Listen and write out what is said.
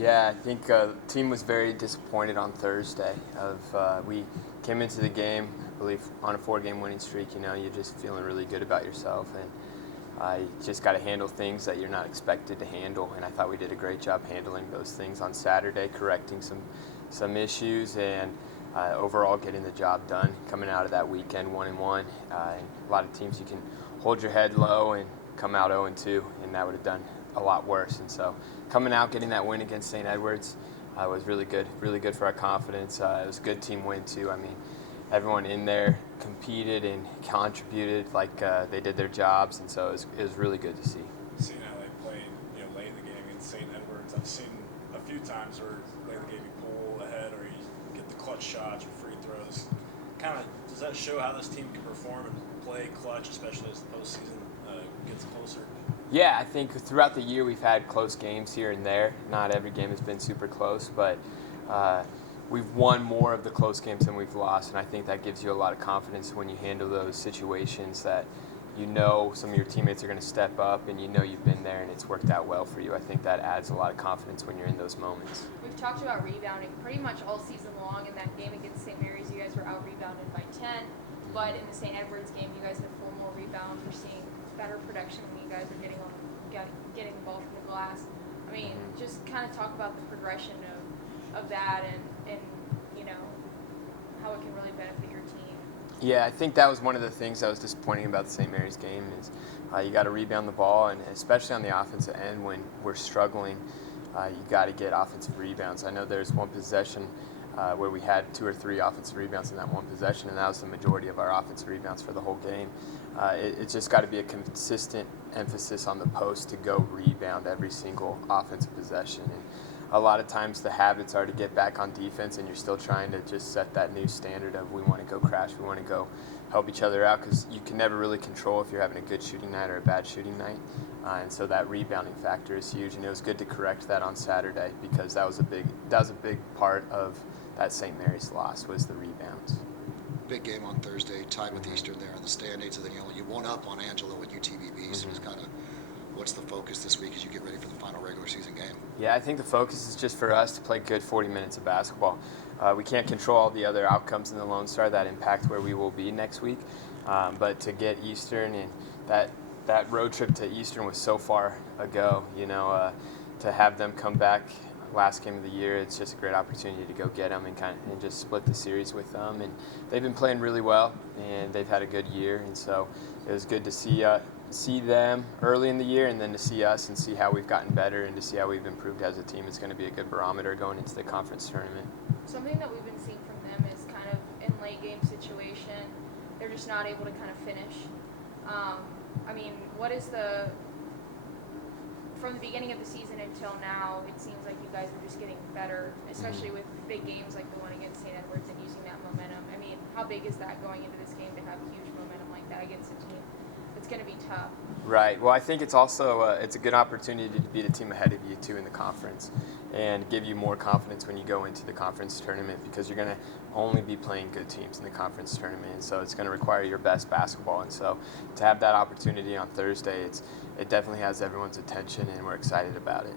Yeah, I think the team was very disappointed on Thursday. We came into the game, I believe, on a 4-game winning streak. You know, you're just feeling really good about yourself, and you just got to handle things that you're not expected to handle. And I thought we did a great job handling those things on Saturday, correcting some issues, and overall getting the job done. Coming out of that weekend 1-1, and a lot of teams you can hold your head low and come out 0-2, and that would have done a lot worse. And so coming out, getting that win against St. Edwards was really good for our confidence. It was a good team win too. I mean, everyone in there competed and contributed like they did their jobs, and so it was really good to see. Seeing how they played, late in the game against St. Edwards, I've seen a few times where late in the game you pull ahead or you get the clutch shots or free throws. Kind of does that show how this team can perform and play clutch, especially as the postseason gets closer? Yeah, I think throughout the year we've had close games here and there. Not every game has been super close, but we've won more of the close games than we've lost, and I think that gives you a lot of confidence when you handle those situations that you know some of your teammates are going to step up and you know you've been there and it's worked out well for you. I think that adds a lot of confidence when you're in those moments. We've talked about rebounding pretty much all season long. In that game against St. Mary's, you guys were out-rebounded by 10, but in the St. Edwards game, you guys had 4 more rebounds. We're seeing better production when you guys are getting the ball from the glass. I mean, just kind of talk about the progression of that and how it can really benefit your team. Yeah, I think that was one of the things that was disappointing about the St. Mary's game is you got to rebound the ball, and especially on the offensive end when we're struggling, you got to get offensive rebounds. I know there's one possession where we had 2 or 3 offensive rebounds in that one possession, and that was the majority of our offensive rebounds for the whole game. It's just got to be a consistent emphasis on the post to go rebound every single offensive possession. And a lot of times the habits are to get back on defense, and you're still trying to just set that new standard of we want to go crash, we want to go help each other out, because you can never really control if you're having a good shooting night or a bad shooting night. And so that rebounding factor is huge, and it was good to correct that on Saturday because that was a big part of that St. Mary's loss was the rebounds. Big game on Thursday, tied with Eastern there in the standings, and then you won up on Angelo at UTBB. So just kind of, what's the focus this week as you get ready for the final regular season game? Yeah, I think the focus is just for us to play good 40 minutes of basketball. We can't control all the other outcomes in the Lone Star that impact where we will be next week, but to get Eastern, and that road trip to Eastern was so far ago, to have them come back last game of the year, it's just a great opportunity to go get them and just split the series with them. And they've been playing really well, and they've had a good year, and so it was good to see them early in the year, and then to see us and see how we've gotten better and to see how we've improved as a team. It's going to be a good barometer going into the conference tournament. Something that we've been seeing from them is kind of in late game situation, they're just not able to kind of finish. I mean, what is from the beginning of the season until now, it seems like you guys are just getting better, especially with big games like the one against St. Edwards and using that momentum. I mean, how big is that going into this game to have huge momentum like that against a team? It's going to be tough. Right. Well, I think it's also it's a good opportunity to beat a team ahead of you too in the conference, and give you more confidence when you go into the conference tournament, because you're going to only be playing good teams in the conference tournament, and so it's going to require your best basketball. And so to have that opportunity on Thursday, it definitely has everyone's attention, and we're excited about it.